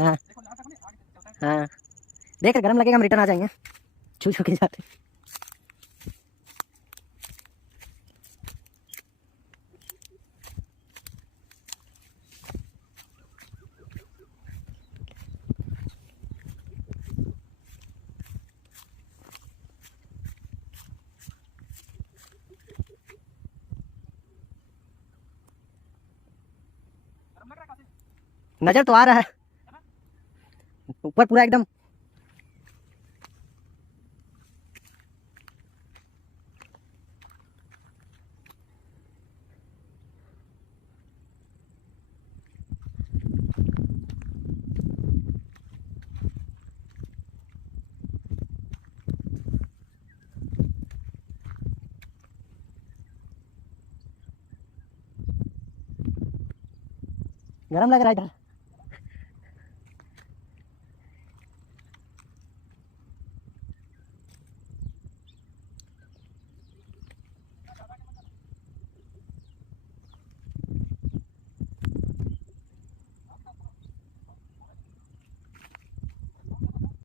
हाँ हाँ, देख गर्म लगेगा, हम रिटर्न आ जाएंगे छू छू के जाते। नजर तो आ रहा है ऊपर पूरा एकदम। गरम लग रहा है इधर।